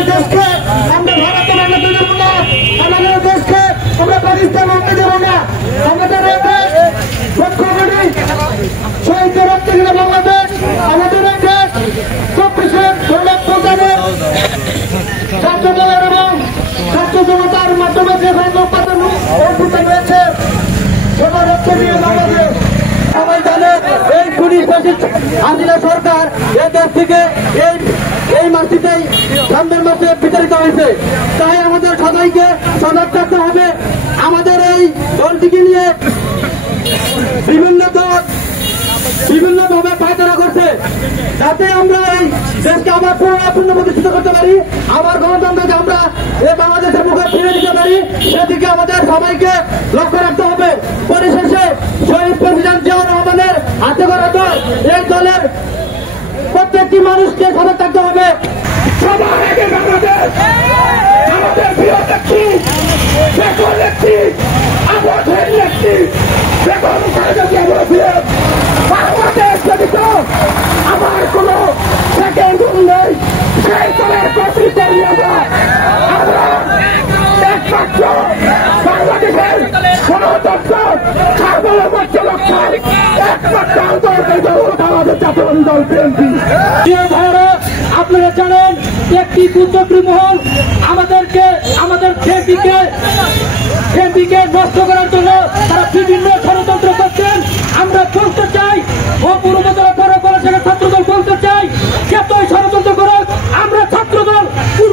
এই দেশকে আমরা ভারতের আনতে দেবো না, আমাদের দেশকে আমরা পাকিস্তান আনতে দেবো না। আমাদের এই দেশ লক্ষ্য করি শহীদের রক্তে ঘিরে বাংলাদেশ, আমাদের এই দেশ 24-এর প্রধানের ছাত্র দলের এবং ছাত্র জনতার মাধ্যমে যে গণঅভ্যুত্থান হয়েছে সেটা রক্তে ঘিরে বাংলাদেশ। সবাই জানে এই পুলিশ হাসিনা সরকার এই দেশ থেকে এই মাসিতেই সামনের মাসে বিতাড়িত হয়েছে। তাই আমাদের সবাইকে সজাগ থাকতে হবে। আমাদের এই দলটিকে নিয়ে বিভিন্নভাবে পায়তারা করছে, যাতে আমরা এই দেশকে আবার পুনঃ প্রতিষ্ঠিত করতে পারি, আবার গণতন্ত্রকে আমরা এই বাংলাদেশের মুখে ফিরে দিতে পারি, সেদিকে আমাদের সবাইকে লক্ষ্য রাখতে হবে। পরিশেষে শহীদ প্রেসিডেন্ট জিয়াউর রহমানের হাতে গড়া দল, এই দলের প্রত্যেকটি মানুষকে সজাগ থাকতে হবে। সবার আগে বাংলাদেশ আমাদের প্রিয় নেত্রী, বেগম নেত্রী, আমাদের নেত্রী বেগম খালেদা জিয়া বলেছিলেন, বাংলাদেশ ব্যতীত আমার কোন সেকেন্ড নেই। সেই দলের কর্তৃত্ব নিয়ে আমরা একমাত্র বাংলাদেশের গণতন্ত্র সার্বভৌমত্ব রক্ষায় একমাত্র আন্তর্জাতিক দল আমাদের জাতীয় দল বিএনপি। আপনারা জানেন একটি কুচক্রী মহল আমাদের খেপিকে নষ্ট করার জন্য তারা বিভিন্ন ষড়যন্ত্র করছেন। আমরা বলতে চাই অপূর্বতর পরাশাখা ছাত্রদল বলতে চাই, যতই ষড়যন্ত্র করুক আমরা ছাত্রদল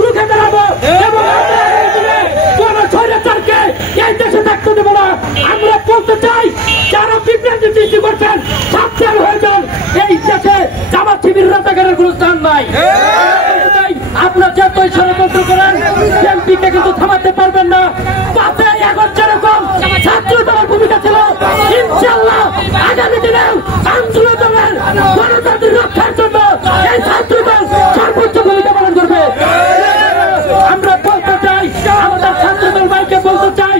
রুখে দাঁড়াবো এবং কোন স্বৈরাচারকে এই দেশে থাকতে দেবো না। আমরা বলতে চাই যারা বিভ্রান্তি সৃষ্টি করছেন সাবধান হয়ে যান, এই দেশে জামাত শিবির রাজাকারের কোনো স্থান নাই। আপনারা যতই ষড়যন্ত্র করেন বিএনপিকে কিন্তু থামাতে পারবেন না। 5ই আগস্ট যেরকম ছাত্র দলের ভূমিকা ছিল, ইনশাআল্লাহ আগামী দিনেও আন্দোলনের গণতন্ত্র রক্ষার জন্য এই ছাত্র দল সর্বোচ্চ ভূমিকা পালন করবে। আমরা বলতে চাই, আমাদের ছাত্র দল ভাইকে বলতে চাই,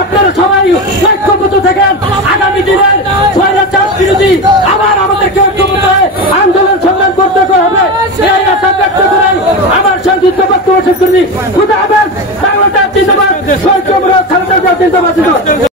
আপনারা সবাই ঐক্যবদ্ধ থাকেন। আগামী দিনের স্বৈরাচার বিরোধী আবার আমাদেরকে ঐক্যবদ্ধ হয়ে আন্দোলন সংগ্রাম করতে হবে। এই আশা ব্যক্ত করে আমার সংযুক্ত বক্তব্য শেষ করি। খুদা হাফেজ। বাংলাদেশ জিন্দাবাদ। শহীদ কমরেড খালেদা জিয়া জিন্দাবাদ।